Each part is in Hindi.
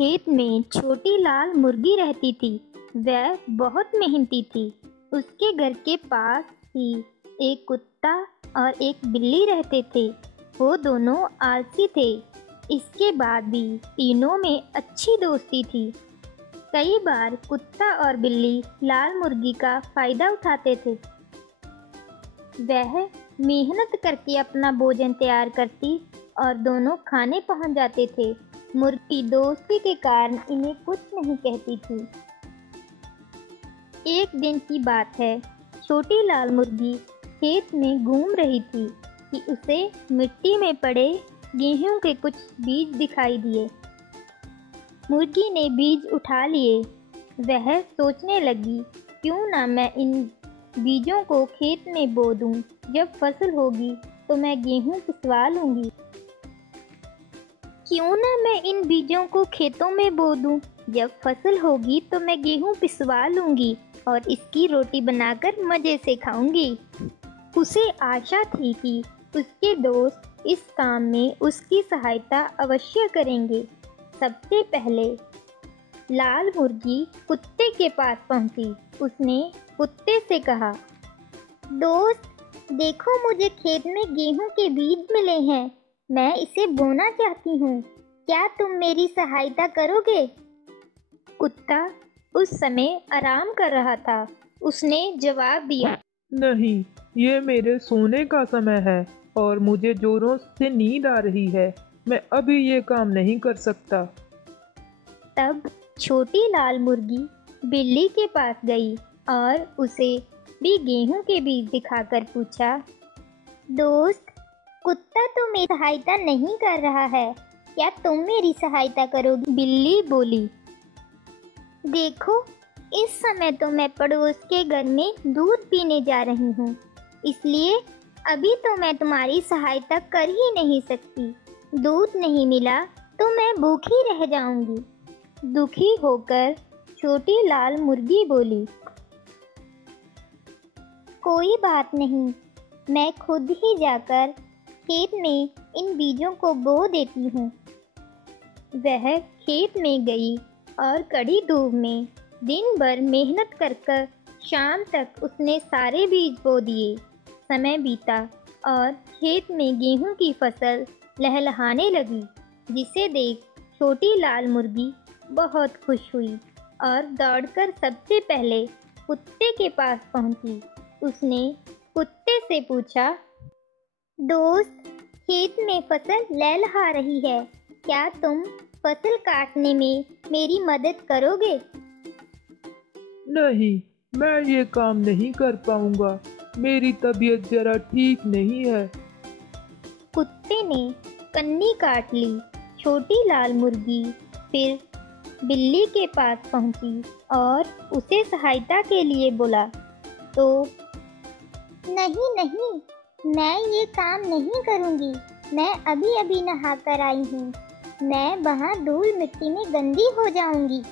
खेत में छोटी लाल मुर्गी रहती थी। वह बहुत मेहनती थी। उसके घर के पास ही एक कुत्ता और एक बिल्ली रहते थे। वो दोनों आलसी थे। इसके बाद भी तीनों में अच्छी दोस्ती थी। कई बार कुत्ता और बिल्ली लाल मुर्गी का फायदा उठाते थे। वह मेहनत करके अपना भोजन तैयार करती और दोनों खाने पहुंच जाते थे। मुर्गी दोस्ती के कारण इन्हें कुछ नहीं कहती थी। एक दिन की बात है, छोटी लाल मुर्गी खेत में घूम रही थी कि उसे मिट्टी में पड़े गेहूं के कुछ बीज दिखाई दिए। मुर्गी ने बीज उठा लिए। वह सोचने लगी, क्यों ना मैं इन बीजों को खेत में बो दूं। जब फसल होगी तो मैं गेहूं पिसवा लूंगी। क्यों ना मैं इन बीजों को खेतों में बो दूं। जब फसल होगी तो मैं गेहूं पिसवा लूंगी और इसकी रोटी बनाकर मज़े से खाऊंगी। उसे आशा थी कि उसके दोस्त इस काम में उसकी सहायता अवश्य करेंगे। सबसे पहले लाल मुर्गी कुत्ते के पास पहुंची। उसने कुत्ते से कहा, दोस्त, देखो, मुझे खेत में गेहूं के बीज मिले हैं। मैं इसे बोना चाहती हूँ। क्या तुम मेरी सहायता करोगे? कुत्ता उस समय आराम कर रहा था। उसने जवाब दिया, नहीं, ये मेरे सोने का समय है और मुझे जोरों से नींद आ रही है। मैं अभी ये काम नहीं कर सकता। तब छोटी लाल मुर्गी बिल्ली के पास गई और उसे भी गेहूं के बीज दिखाकर पूछा, दोस्त, कुत्ता तो मेरी सहायता नहीं कर रहा है। क्या तुम मेरी सहायता करोगी? बिल्ली बोली, देखो, इस समय तो मैं पड़ोस के घर में दूध पीने जा रही हूँ, इसलिए अभी तो मैं तुम्हारी सहायता कर ही नहीं सकती। दूध नहीं मिला तो मैं भूखी रह जाऊंगी। दुखी होकर छोटी लाल मुर्गी बोली, कोई बात नहीं, मैं खुद ही जाकर खेत में इन बीजों को बो देती हूँ। वह खेत में गई और कड़ी धूप में दिन भर मेहनत कर शाम तक उसने सारे बीज बो दिए। समय बीता और खेत में गेहूं की फसल लहलहाने लगी, जिसे देख छोटी लाल मुर्गी बहुत खुश हुई और दौड़कर सबसे पहले कुत्ते के पास पहुंची। उसने कुत्ते से पूछा, दोस्त, खेत में फसल लहलहा रही है। क्या तुम फसल काटने में मेरी मदद करोगे? नहीं, मैं ये काम नहीं कर पाऊंगा। मेरी तबीयत जरा ठीक नहीं है। कुत्ते ने कन्नी काट ली। छोटी लाल मुर्गी फिर बिल्ली के पास पहुंची और उसे सहायता के लिए बोला, तो नहीं नहीं, मैं ये काम नहीं करूंगी। मैं अभी अभी नहा कर आई हूँ। मैं वहाँ धूल मिट्टी में गंदी हो जाऊंगी।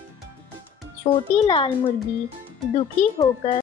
छोटी लाल मुर्गी दुखी होकर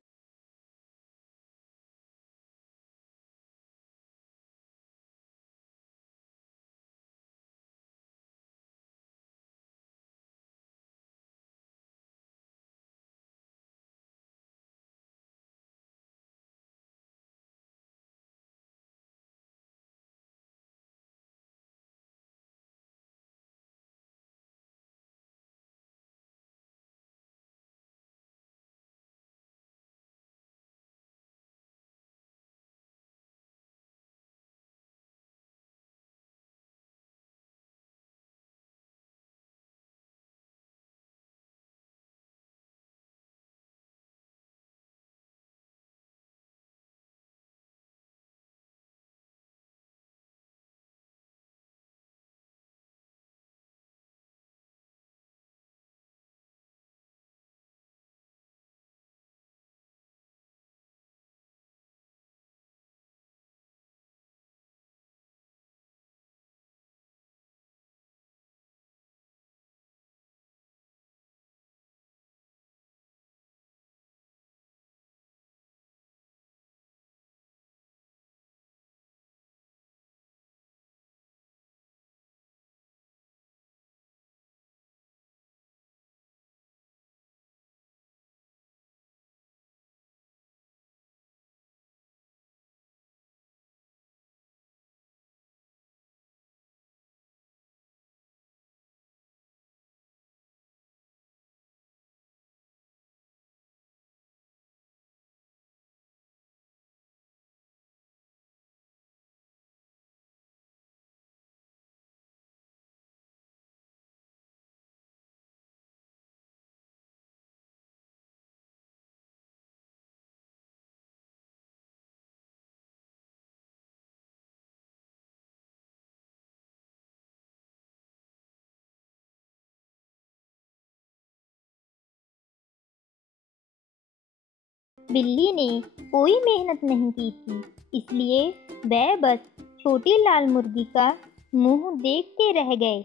बिल्ली ने कोई मेहनत नहीं की थी, इसलिए वह बस छोटी लाल मुर्गी का मुंह देखते रह गए।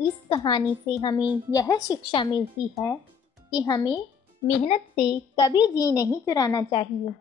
इस कहानी से हमें यह शिक्षा मिलती है कि हमें मेहनत से कभी जी नहीं चुराना चाहिए।